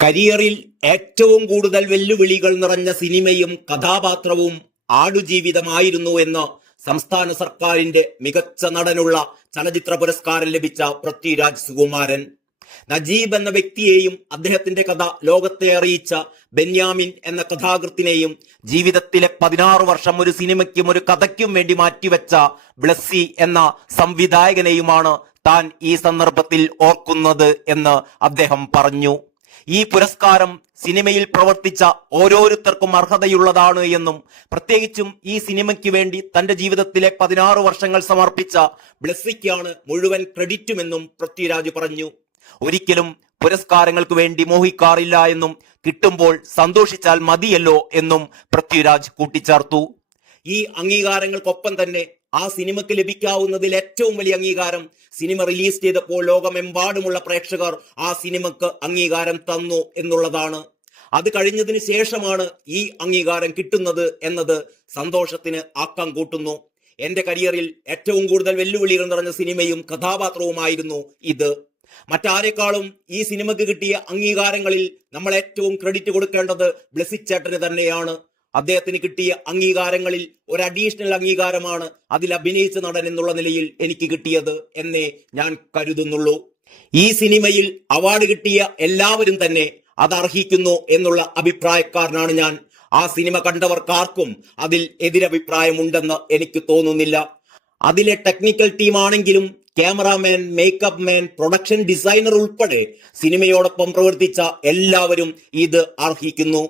കരിയറിൽ ഏറ്റവും കൂടുതൽ വെല്ലുവിളികൾ നിറഞ്ഞ സിനിമയും കഥാപാത്രവും ആടുജീവിതമായിരുന്നു എന്ന് സംസ്ഥാന സർക്കാരിന്റെ മികച്ച നടനുള്ള ചലച്ചിത്ര പുരസ്കാരം ലഭിച്ച പൃഥ്വിരാജ് സുകുമാരൻ. നജീബ് എന്ന വ്യക്തിയെയും അദ്ദേഹത്തിന്റെ കഥ ലോകത്തെ അറിയിച്ച ബെന്യാമിൻ എന്ന കഥാകൃത്തിനെയും ജീവിതത്തിലെ 16 വർഷം ഒരു സിനിമയ്ക്കും ഒരു കഥയ്ക്കും വേണ്ടി മാറ്റിവെച്ച ബ്ലസ്സി എന്ന സംവിധായകനെയുമാണ് താൻ ഈ സന്ദർഭത്തിൽ ഓർക്കുന്നത് എന്ന് അദ്ദേഹം പറഞ്ഞു. ഈ പുരസ്കാരം സിനിമയിൽ പ്രവർത്തിച്ച ഓരോരുത്തർക്കും അർഹതയുള്ളതാണ് എന്നും പ്രത്യേകിച്ചും ഈ സിനിമയ്ക്ക് വേണ്ടി തന്റെ ജീവിതത്തിലെ 16 വർഷങ്ങൾ സമർപ്പിച്ച ബ്ലസ്സിക്കാണ് മുഴുവൻ ക്രെഡിറ്റുമെന്നും പൃഥ്വിരാജ് പറഞ്ഞു. ഒരിക്കലും പുരസ്കാരങ്ങൾക്ക് വേണ്ടി മോഹിക്കാറില്ല എന്നും കിട്ടുമ്പോൾ സന്തോഷിച്ചാൽ മതിയല്ലോ എന്നും പൃഥ്വിരാജ് കൂട്ടിച്ചേർത്തു. ഈ അംഗീകാരങ്ങൾക്കൊപ്പം തന്നെ ആ സിനിമയ്ക്ക് ലഭിക്കാവുന്നതിൽ ഏറ്റവും വലിയ അംഗീകാരം സിനിമ റിലീസ് ചെയ്തപ്പോൾ ലോകമെമ്പാടുമുള്ള പ്രേക്ഷകർ ആ സിനിമക്ക് അംഗീകാരം തന്നു എന്നുള്ളതാണ്. അത് കഴിഞ്ഞതിന് ശേഷമാണ് ഈ അംഗീകാരം കിട്ടുന്നത് എന്നത് സന്തോഷത്തിന് ആക്കം കൂട്ടുന്നു. എന്റെ കരിയറിൽ ഏറ്റവും കൂടുതൽ വെല്ലുവിളികൾ നിറഞ്ഞ സിനിമയും കഥാപാത്രവുമായിരുന്നു ഇത്. മറ്റാരെക്കാളും ഈ സിനിമക്ക് കിട്ടിയ അംഗീകാരങ്ങളിൽ നമ്മൾ ഏറ്റവും ക്രെഡിറ്റ് കൊടുക്കേണ്ടത് ബ്ലെസ്സി ചേട്ടന് തന്നെയാണ്. അദ്ദേഹത്തിന് കിട്ടിയ അംഗീകാരങ്ങളിൽ ഒരു അഡീഷണൽ അംഗീകാരമാണ് അതിൽ അഭിനയിച്ച നടൻ എന്നുള്ള നിലയിൽ എനിക്ക് കിട്ടിയത് എന്നേ ഞാൻ കരുതുന്നുള്ളൂ. ഈ സിനിമയിൽ അവാർഡ് കിട്ടിയ എല്ലാവരും തന്നെ അത് അർഹിക്കുന്നു എന്നുള്ള അഭിപ്രായക്കാരനാണ് ഞാൻ. ആ സിനിമ കണ്ടവർക്കാർക്കും അതിൽ എതിരഭിപ്രായമുണ്ടെന്ന് എനിക്ക് തോന്നുന്നില്ല. അതിലെ ടെക്നിക്കൽ ടീമാണെങ്കിലും cameraman, makeup man, production designer ഉൾപ്പെടെ സിനിമയോടൊപ്പം പ്രവർത്തിച്ച എല്ലാവരും ഇത് അർഹിക്കുന്നു.